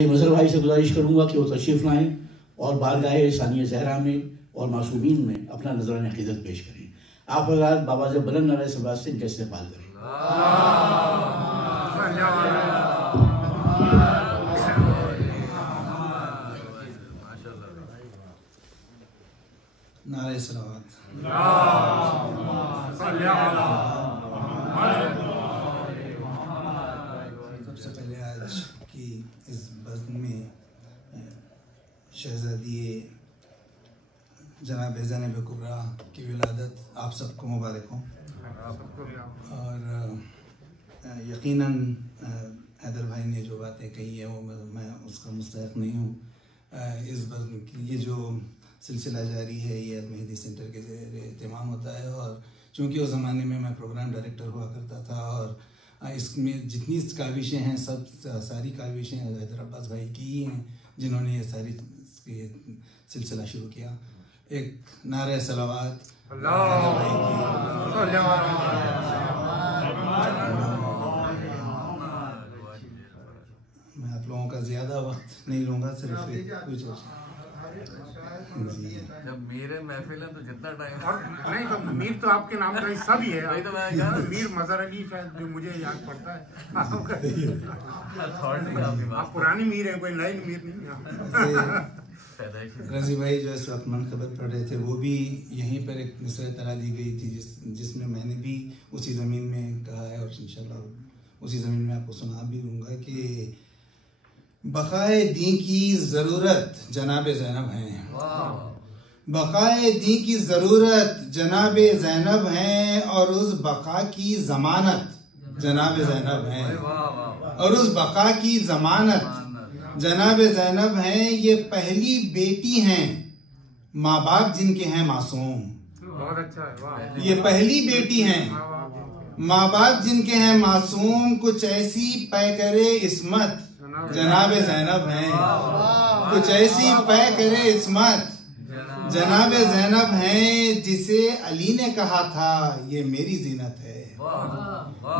मजहर भाई से गुजारिश करूँगा कि वो तशरीफ़ लाएँ और बारगाह सानिया ज़हरा में और मासूमीन में अपना नजरान अक़ीदत पेश करें। आप हज़रात बाबा से बुलंद नवाज़ सबात से इनका इस्तेमाल करें। नारे सलावत। सबसे पहले आज की इस बज़्म में शहज़ादी जनाब ज़ैनब कुबरा की विलादत आप सबको मुबारक हो। और यकीनन हैदर भाई ने जो बातें कही है वो मैं उसका मुस्तहिक़ नहीं हूँ। इस बज़्म की ये जो सिलसिला जारी है ये मेहदी सेंटर के ज़रिए एहतमाम होता है, और चूँकि उस ज़माने में मैं प्रोग्राम डायरेक्टर हुआ करता था और इसमें जितनी काविशें हैं सब सारी काविशें हैदर अब्बास भाई की ही हैं जिन्होंने ये सारी सिलसिला शुरू किया। एक नारे सलावत मैं आप लोगों का ज़्यादा वक्त नहीं लूँगा, सिर्फ कुछ जब मेरे महफिल है तो जितना टाइम नहीं तो मीर तो आपके नाम का हिस्सा भी है। तो मैं मीर मजहर अली शायद जो मुझे याद पड़ता है। आप पुरानी मीर है, कोई नई मीर नहीं। रजी भाई जो इस वक्त मनक़बत पढ़ रहे थे वो भी यहीं पर एक मिसरा तला दी गई थी जिसमें मैंने भी उसी ज़मीन में कहा है और इंशाल्लाह उसी ज़मीन में आपको सुना भी दूँगा कि बक़ाए दीन की ज़रूरत जनाब ज़ैनब हैं। बक़ाए दीन की ज़रूरत जनाब ज़ैनब हैं और उस बक़ा की ज़मानत जनाब ज़ैनब हैं। और उस बक़ा की ज़मानत जनाब ज़ैनब हैं। ये पहली बेटी हैं माँ बाप जिनके हैं मासूम। बहुत अच्छा है, वाह। ये पहली बेटी हैं माँ बाप जिनके हैं मासूम। कुछ ऐसी पैकरे इस्मत जनाब ज़ैनब हैं। कुछ ऐसी पैकरे इस्मत जनाब ज़ैनब हैं जिसे अली ने कहा था ये मेरी जीनत है।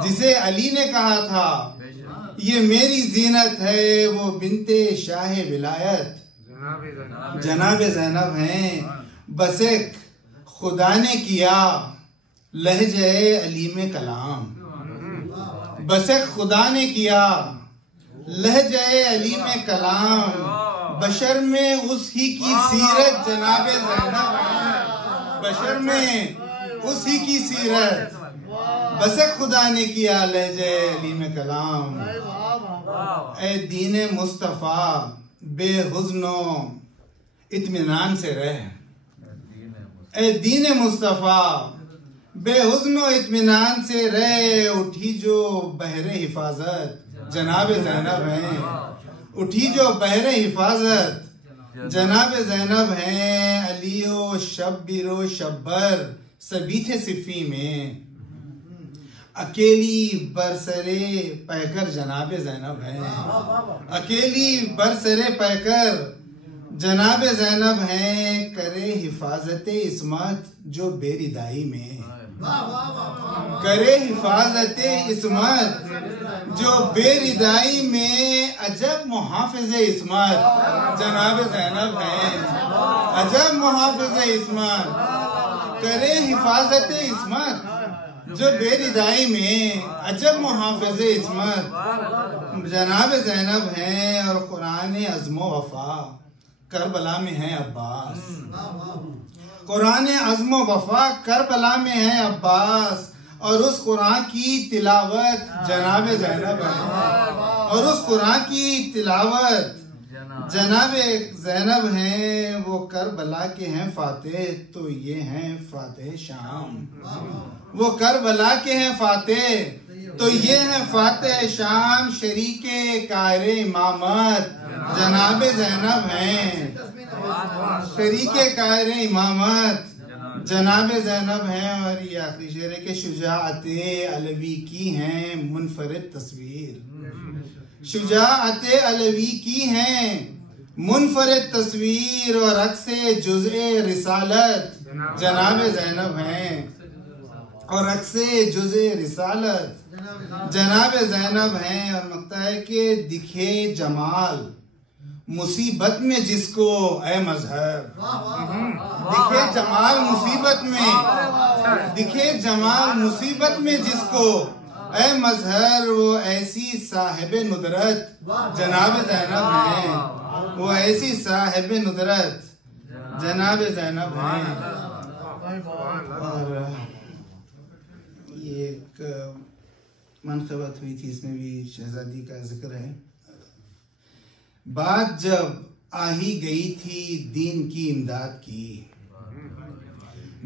जिसे अली ने कहा था ये मेरी जीनत है, वो बिनते शाह विलायत जनाब ज़ैनब हैं। बस एक खुदा ने किया लहजे अली में कलाम। बस एक खुदा ने किया लहजे अली में कलाम। बशर में उसी की सीरत जनाब ज़ैनब हैं। बशर में उसी की सीरत बस एक खुदा ने किया लहजे अली में कलाम। ए दीन मुस्तफ़ा बेहुज़्नो इत्मीनान से रह। ए दीन मुस्तफ़ा बेहुज़्नो इत्मीनान से रह। उठी जो बहरे हिफाजत जनाब ज़ैनब हैं। उठी जो बहरे हिफाजत जनाब ज़ैनब हैं। अलियो शब्बिरो शब्बर सभी थे सिफ़ी में। अकेली बरसरे पैकर जनाब ज़ैनब हैं। अकेली बरसरे पैकर जनाब ज़ैनब हैं। करे हिफाजत इस्मत जो बेरिदाई में। करे हिफाजत इस्मत जो बेरिदाई में। अजब मुहाफ़िज़ इस्मत जनाब ज़ैनब हैं। अजब मुहाफ़िज़ इस्मत करे हिफाजत इस्मत जो बेरिदाई में। अजब मुहाफ़िज़ इस्मत जनाब ज़ैनब हैं। और कुरान अज़्म वफ़ा करबला में है अब्बास। कुरान अज़्म वफ़ा करबला में है अब्बास। और उस कुरान की तिलावत जनाब ज़ैनब है। और उस कुरान की तिलावत जनाब ज़ैनब हैं। वो करबला के हैं फ़ातेह तो ये हैं फ़ातेह शाम। वो करबला के हैं फ़ातेह तो ये हैं फ़ातेह शाम। शरीके कायरे इमामत जनाब ज़ैनब हैं। शरीके कायरे इमामत जनाब ज़ैनब हैं। और ये आखिरी शेर है कि शुजाअते अलवी की हैं मुनफरिद तस्वीर। शुजाअते अलवी की हैं मुनफरिद तस्वीर। और अक्से जुज़े रिसालत जनाब ज़ैनब हैं। और अक्से जुज़े रिसालत जनाब ज़ैनब हैं। और लगता है कि दिखे जमाल मुसीबत में जिसको ऐ मजहर, दिखे जमाल मुसीबत में, दिखे जमाल मुसीबत में जिसको ऐ मजहर, वो ऐसी साहिब नुदरत जनाब ज़ैनब हैं, वो ऐसी साहिब नुदरत जनाब ज़ैनब हैं। और ये एक मनक़बत हुई थी, इसमें भी शहजादी का जिक्र है। बात जब आ ही गई थी दीन की इमदाद की,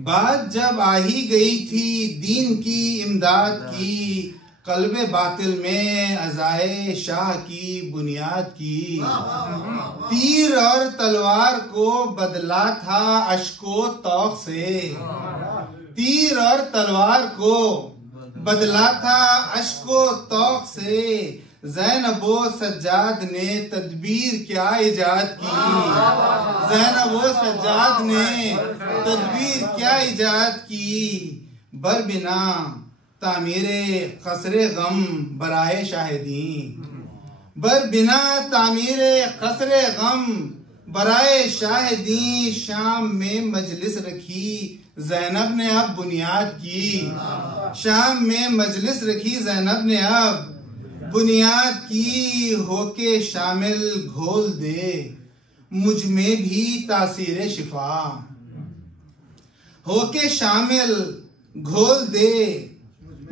बात जब आ ही गई थी दीन की इमदाद की, कल्बे बातिल में अज़ाए शाह की बुनियाद की, तीर और तलवार को बदला था अश्को तौक से, तीर और तलवार को बदला था अश्को तौक से, ज़ैनबो सज्जाद ने तदबीर क्या इजाद की, ज़ैनबो सज्जाद ने तदबीर क्या इजाद की, बरबिना तामीरे क़स्रे गम बराए शाहिदी, बरबिना तामीरे क़स्रे गम बराए शाहिदी, शाम में मजलिस रखी ज़ैनब ने अब बुनियाद की, शाम में मजलिस रखी ज़ैनब ने अब बुनियाद की, होके शामिल घोल दे मुझ में भी तासीर शिफा, होके शामिल घोल दे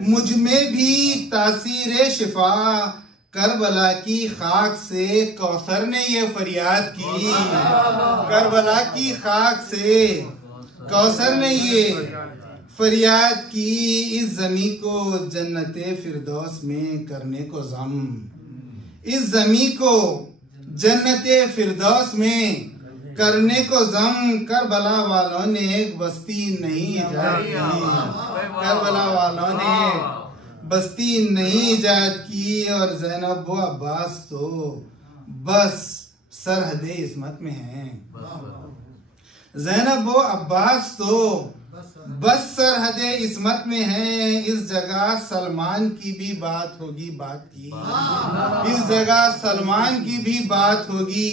मुझ में भी तासीर शिफा, करबला की खाक से कौसर ने ये फरियाद की, करबला की खाक से कौसर ने ये फरियाद की, इस ज़मी को जन्नते फिरदौस में करने को ज़म, इस ज़मी को जन्नते फिरदौस में करने को ज़म, करबला वालों ने एक बस्ती नहीं इजाद की, करबला वालों ने बस्ती नहीं इजाद की, और ज़ैनब व अब्बास तो बस सरहदे इस्मत में हैं, ज़ैनब व अब्बास तो बस सरहदे इस्मत में है, इस जगह सलमान की भी बात होगी बात की, इस जगह सलमान की भी बात होगी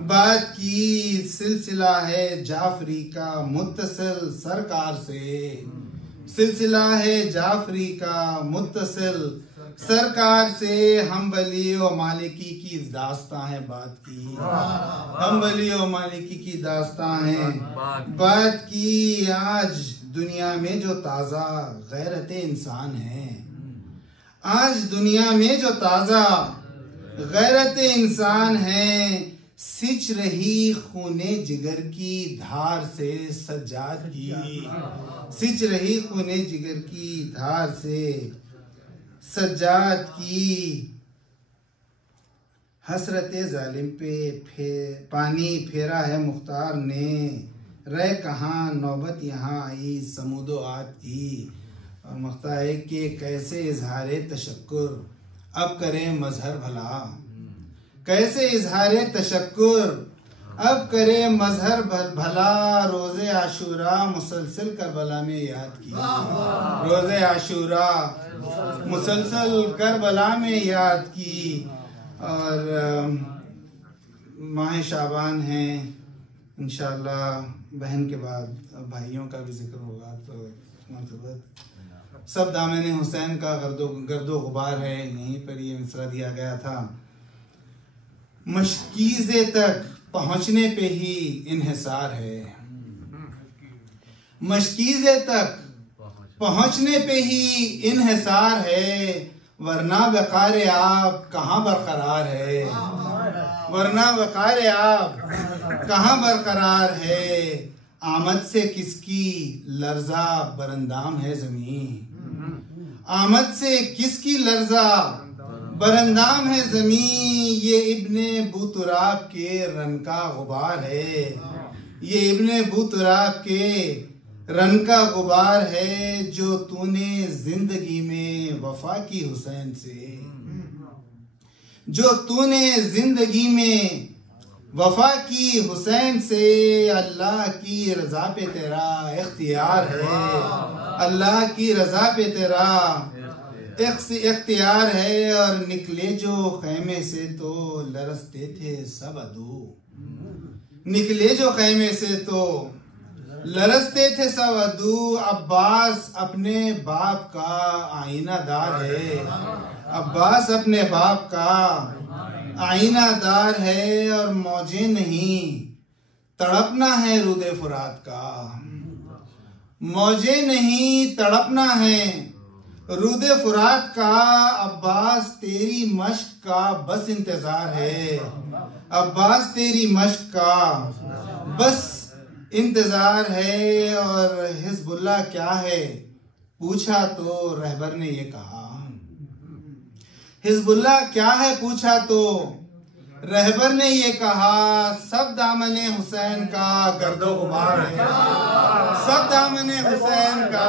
बात की, सिलसिला है जाफरी का मुत्तसिल सरकार से, सिलसिला है जाफरी का मुत्तसिल सरकार से, हम्बली और मालिकी की दास्तां है बात की, हम्बली और मालिकी की दास्तां है बात की, आज दुनिया में जो ताज़ा गैरत इंसान है, आज दुनिया में जो ताज़ा गैरत इंसान है, सिंच रही खूने जिगर की धार से सज्जाद की, सिंच रही खूने जिगर की धार से सज्जाद की, हसरते जालिम पे पानी फेरा है मुख्तार ने, रह कहाँ नौबत यहाँ आई समूदो आद की, और मुख्तार है कि कैसे इजहारे तशक्कुर अब करें मजहर भला, कैसे इजहारे तशक्कुर अब करे मजहर भला, रोज़े आशूरा मुसलसल करबला में याद की, रोज़े आशूरा मुसलसल करबला में याद की, और माह शाबान है इंशाअल्लाह, बहन के बाद भाइयों का भी जिक्र होगा, तो सब दामन हुसैन का गर्दो गुबार है, यहीं पर ये मिसरा दिया गया था, मशकीज़े तक पहुंचने पे ही इन्हिसार है, मशकीज़े तक पहुंचने पे ही इन्हिसार है, वरना वक़ार आप कहाँ बरकरार है, वरना वक़ार आप कहाँ बरकरार है, आमद से किसकी लर्जा बरंदाम है ज़मीं, आमद से किसकी लर्जा बरंदाम है ज़मीं, ये इब्ने बूतुराब के रन का गुबार है, ये इब्ने बूतुराब के रन का गुबार है, जो तूने जिंदगी में वफा की हुसैन से, जो तूने जिंदगी में वफा की हुसैन से, अल्लाह की रजा पे तेरा इख्तियार है, अल्लाह की रजा पे तेरा इख्तियार है और निकले जो खैमे से तो लरसते थे सब अदू। निकले जो खैमे से तो लरसते थे सब अदू। अब्बास अपने बाप का आईनादार है, अब्बास अपने बाप का आईनादार है और मौजे नहीं तड़पना है रूदे फुरात का। मौजे नहीं तड़पना है रूदे फुरात का। अब्बास तेरी मश्क का बस इंतजार है, अब्बास तेरी मश्क का बस इंतजार है। और हिजबुल्लाह क्या है पूछा तो रहबर ने ये कहा। हिजबुल्लाह क्या है पूछा तो रहबर ने ये कहा। सब दामने हुसैन का गर्दो गुबार है, सब दामने हुसैन का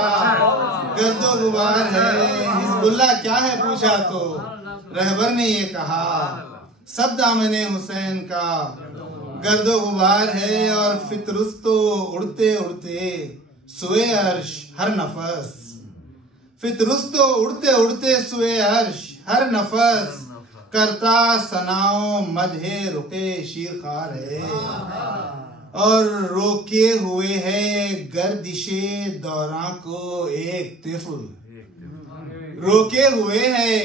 गर्दो गुबार है। हिजबुल्लाह क्या है पूछा तो रहबर ने ये कहा। सब दामने हुसैन का गर्दो गुबार है। और फितरुस्तो उड़ते उड़ते सुए अर्श हर नफस। फितरुस्तो उड़ते उड़ते सुए अर्श हर नफस। करता सनाओ मधे रुके शीरखार है। और रोके हुए है गर्दिशे दौरां को एक तिफल। रोके हुए है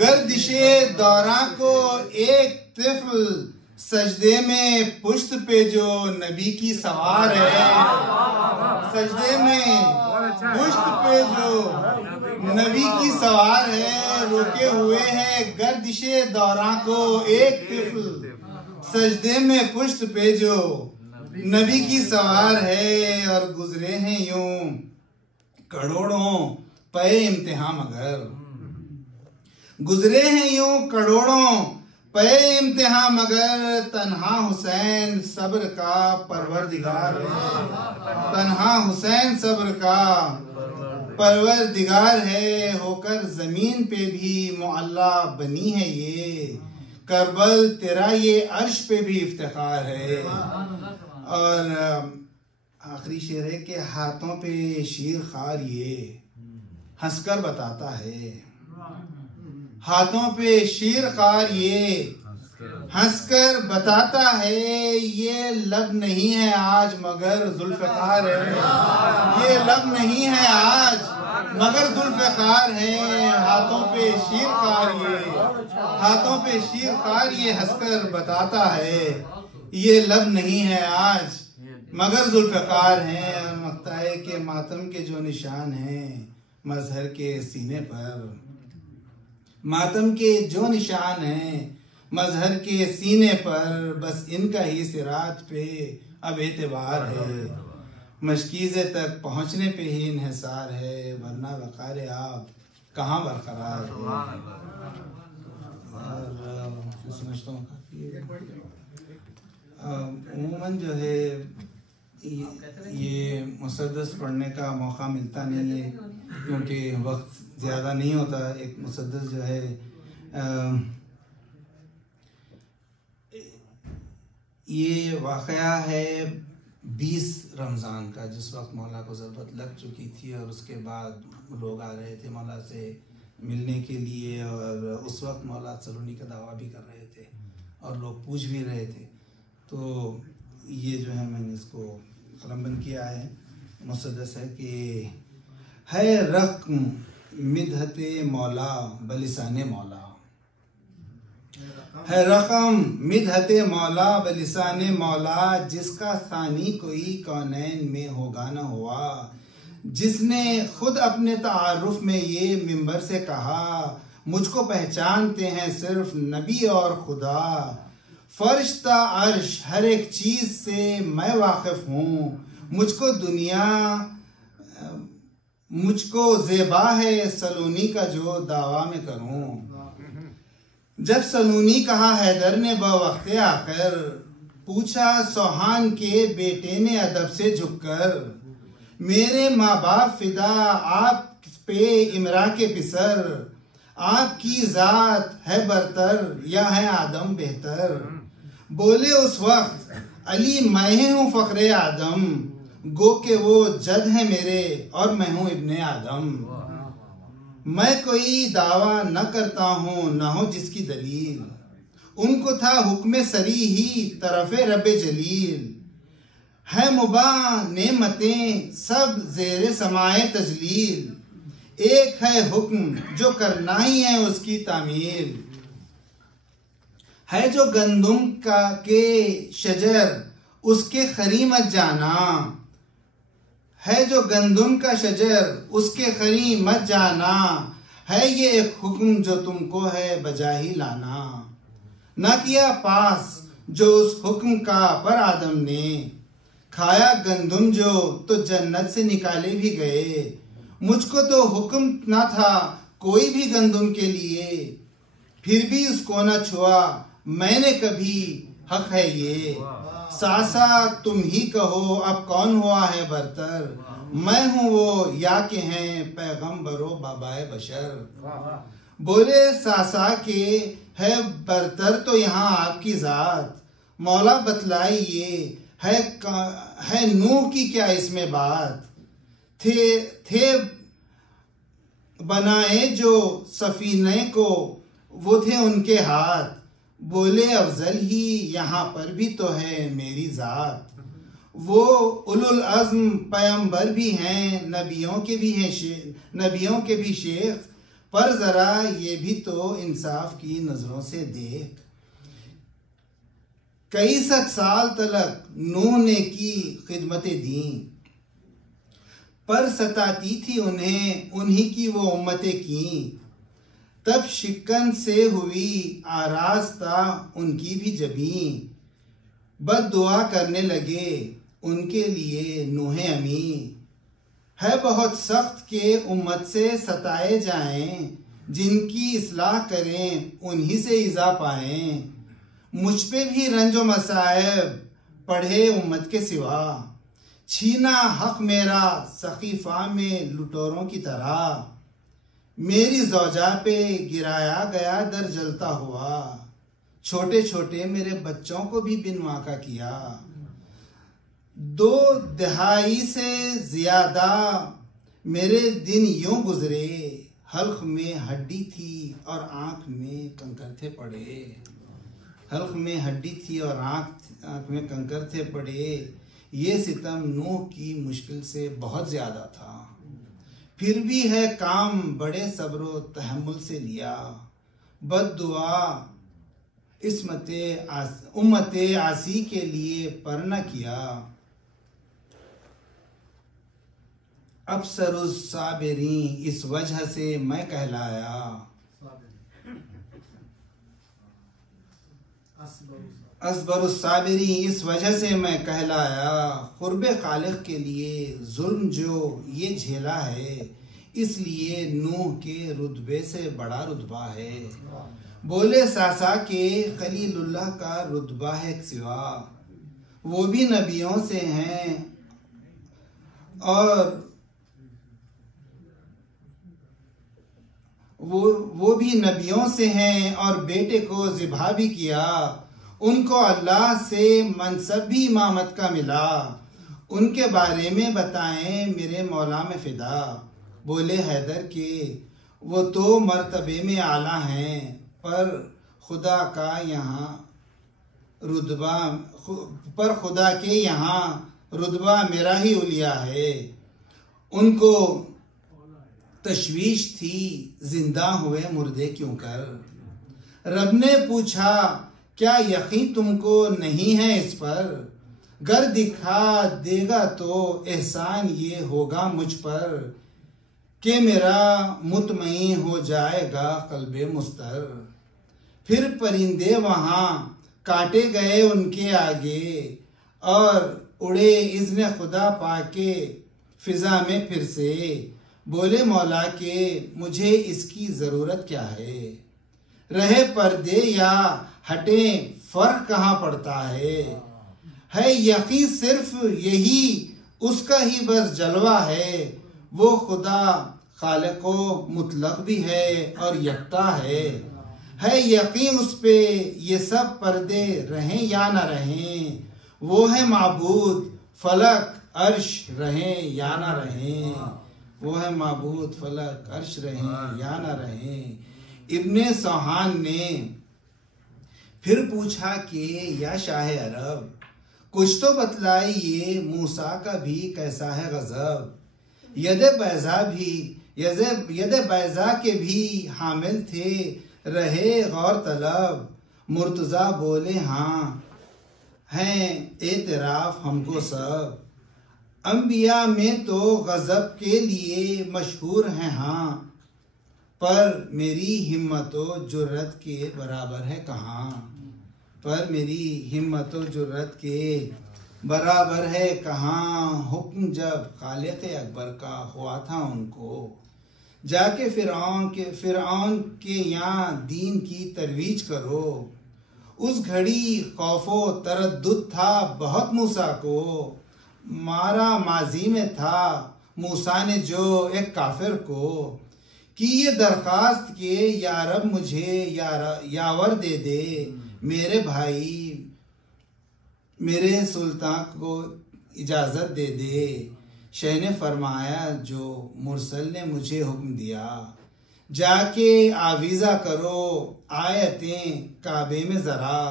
गर्दिशे दौरां को एक तिफल। सजदे में पुश्त पे जो नबी की सवार है, सजदे में पुश्त पे जो नबी की सवार है। रोके हुए है गर्दिशे दौरां को एक तिफल। सजदे में पुश्त पे जो नबी की सवार है। और गुजरे हैं यूं करोड़ों पे इम्तिहान मगर। गुजरे हैं यूं करोड़ों पे इम्तिहान मगर। तन्हा हुसैन सब्र का परवरदिगार है, तन्हा हुसैन सब्र का परवरदिगार है। होकर जमीन पे भी मुअल्ला बनी है ये। करबल तेरा ये अर्श पे भी इफ्तिखार है। और आखिरी शेर है कि हाथों पे शीर खार ये हंसकर बताता है। हाथों पे शीर खार ये हंसकर बताता है। ये लब नहीं है आज मगर जुल्फ़िकार है, ये लब नहीं है आज मगर जुल्फ़िकार है। हाथों पे शीर खार ये, हाथों पे शीर खार ये हंसकर बताता है। ये लब नहीं है आज मगर जुल्फ़िकार है। लगता है कि मातम के जो निशान हैं मजहर के सीने पर, मातम के जो निशान हैं मजहर के सीने पर, बस इनका ही सिरात पे अब एतबार है। मशकीज़े तक पहुँचने पे ही इन्हिसार है, वरना वक़ार आप कहाँ बरकरार है। और समझता हूँ अमूमन जो है ये मुसद्दस पढ़ने का मौका मिलता नहीं है क्योंकि वक्त ज़्यादा नहीं होता। एक मुसद्दस जो है ये वाक़या है 20 रमज़ान का, जिस वक्त मौला को ज़रूरत लग चुकी थी और उसके बाद लोग आ रहे थे मौला से मिलने के लिए। और उस वक्त मौला सलूनी का दावा भी कर रहे थे और लोग पूछ भी रहे थे। तो ये जो है मैंने इसको कलमबंद किया है। मुसद्दस है कि है रक़्म मिदहते मौला बलिसाने मौला। है रकम मिदहते मौला बलिसाने मौला। जिसका सानी कोई कौनैन में होगा न हुआ। जिसने खुद अपने तारुफ में ये मिंबर से कहा, मुझको पहचानते हैं सिर्फ नबी और खुदा। फरिश्ता अर्श हर एक चीज से मैं वाकिफ हूँ। मुझको दुनिया मुझको ज़ेबा है सलूनी का जो दावा में करूँ। जब सलूनी कहा हैदर ने बवक्ते आकर, पूछा सोहान के बेटे ने अदब से झुककर, मेरे माँ बाप फिदा आप पे इमरा के पिसर। आपकी जात है बरतर या है आदम बेहतर। बोले उस वक्त अली मैं हूँ फखरे आदम। गो के वो जद है मेरे और मैं हूँ इब्ने आदम। मैं कोई दावा न करता हूँ न हो जिसकी दलील, उनको था हुक्म सरी ही तरफ़े रब्बे जलील, है मुबाह नेमतें सब ज़ेरे समाए तजलील, एक है हुक्म जो करना ही है उसकी तामील, है जो गंदुम का के शजर उसके खरी मत जाना, है जो गंदुम का शजर उसके खरी मत जाना, है ये एक हुक्म जो तुमको है बजाही लाना, ना किया पास जो उस हुक्म का पर आदम ने, खाया गंदुम जो तो जन्नत से निकाले भी गए, मुझको तो हुक्म ना था कोई भी गंदुम के लिए, फिर भी उसको न छुआ मैंने कभी, हक है ये सासा तुम ही कहो अब कौन हुआ है बरतर, मैं हूँ वो या के हैं पैगम्बरो बाबाए बशर। बोले सासा के है बरतर तो यहाँ आपकी जात, मौला बतलाइए है नूह की क्या इसमें बात, थे बनाए जो सफीने को वो थे उनके हाथ, बोले अफजल ही यहाँ पर भी तो है मेरी जात, वो उलुल अज़्म पैगंबर भी हैं नबियों के भी शेख, पर जरा ये भी तो इंसाफ की नजरों से देख, कई सत साल तलक नूह ने की खिदमतें दी, पर सताती थी उन्हें उन्हीं की वो उम्मतें की, तब शिकन से हुई आरास्ता उनकी भी जबी, बद दुआ करने लगे उनके लिए नूहे अमी, है बहुत सख्त के उम्मत से सताए जाएं, जिनकी इस्लाह करें उन्हीं से इज़ा पाएं, मुझ पे भी रंजो मसायब पढ़े उम्मत के सिवा, छीना हक मेरा सकीफ़ा में लुटोरों की तरह, मेरी ज़ौजा पे गिराया गया दर जलता हुआ, छोटे छोटे मेरे बच्चों को भी बिन वाका किया, 2 दहाई से ज़्यादा मेरे दिन यूं गुजरे, हल्क में हड्डी थी और आँख में कंकर थे पड़े, हल्क में हड्डी थी और आँख में कंकर थे पड़े, ये सितम नूह की मुश्किल से बहुत ज़्यादा था, फिर भी है काम बड़े सब्र तहम्मुल से लिया, बद दुआ उम्मत आसी के लिए पर न किया, अफसरुस साबिरी इस वजह से मैं कहलाया, असबरुस साबिरी इस वजह से मैं कहलाया, कुर्बे खालिक के लिए जुल्म जो ये झेला है, इसलिए नूह के रुतबे से बड़ा रुतबा है, बोले सासा के खलीलुल्लाह का रुतबा है एक सिवा, वो भी नबियों से हैं और वो भी नबियों से हैं और बेटे को ज़िबा भी किया, उनको अल्लाह से मनसब भी इमामत का मिला, उनके बारे में बताएं मेरे मौला में फ़िदा, बोले हैदर के वो तो मर्तबे में आला हैं, पर खुदा के यहाँ रुतबा मेरा ही उलिया है, उनको तशवीश थी जिंदा हुए मुर्दे क्यों कर, रब ने पूछा क्या यकीन तुमको नहीं है इस पर, गर दिखा देगा तो एहसान ये होगा मुझ पर, कि मेरा मुतमईन हो जाएगा कल्बे मुस्तर, फिर परिंदे वहाँ काटे गए उनके आगे, और उड़े इज़्न खुदा पाके फिजा में फिर से, बोले मौला के मुझे इसकी ज़रूरत क्या है, रहे पर्दे या हटे फ़र्क कहाँ पड़ता है यकीन सिर्फ यही उसका ही बस जलवा है, वो खुदा खालिको मुतलक भी है और यकता है यकीन उस पे ये सब पर्दे रहें या ना रहें, वो है माबूद फलक अर्श रहें या ना रहें, वो है माबूद फलक अर्श रहें या ना रहें। इब्ने सौहान ने फिर पूछा कि या शाह अरब, कुछ तो बतलाइए मूसा का भी कैसा है गजब। यद बैजा के भी हामिल थे रहे गौर तलब। मुर्तज़ा बोले हाँ हैं एतराफ हमको सब। अंबिया में तो गजब के लिए मशहूर हैं हाँ, पर मेरी हिम्मतो जुर्रत के बराबर है कहाँ। पर मेरी हिम्मतो जुर्रत के बराबर है कहाँ। हुक्म जब खालिक अकबर का हुआ था उनको, जाके फिरौन के यहाँ दीन की तरवीज करो। उस घड़ी खौफो तरद्दुद था बहुत मूसा को, मारा माजी में था मूसा ने जो एक काफिर को। कि ये दरखास्त के या रब मुझे यावर दे दे, मेरे भाई मेरे सुल्तान को इजाज़त दे दे। शह ने फरमाया जो मुरसल ने मुझे हुक्म दिया, जाके आवीज़ा करो आयतें काबे में ज़रा।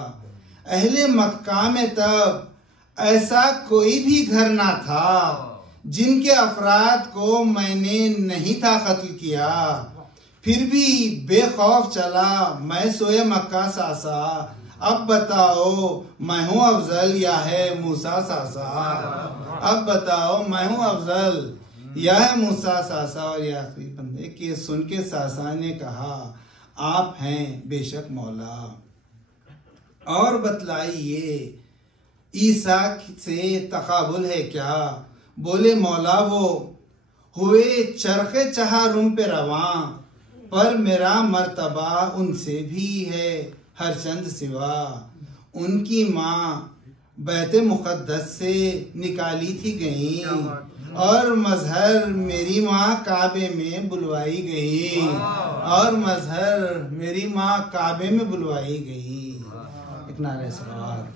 अहले मक्का में तब ऐसा कोई भी घर ना था जिनके अफराद को मैंने नहीं था कत्ल किया। फिर भी बेखौफ चला मैं सोए मक्का सासा। अब बताओ मैं हूँ अफजल या है मूसा सासा। अब बताओ मैं हूँ अफजल या है मूसा सासा। और ये आखिरी बंदे के सुन के सासा ने कहा आप हैं बेशक मौला, और बतलाइए ईसा से तकाबुल है क्या। बोले मौला वो हुए चरखे चहारुम पे रवां, पर मेरा मर्तबा उनसे भी है हर चंद सिवा। उनकी माँ बैत मुक़द्दस से निकाली थी गई, और मजहर मेरी माँ काबे में बुलवाई गई। और मजहर मेरी माँ काबे में बुलवाई गई। एक नारे सलावत।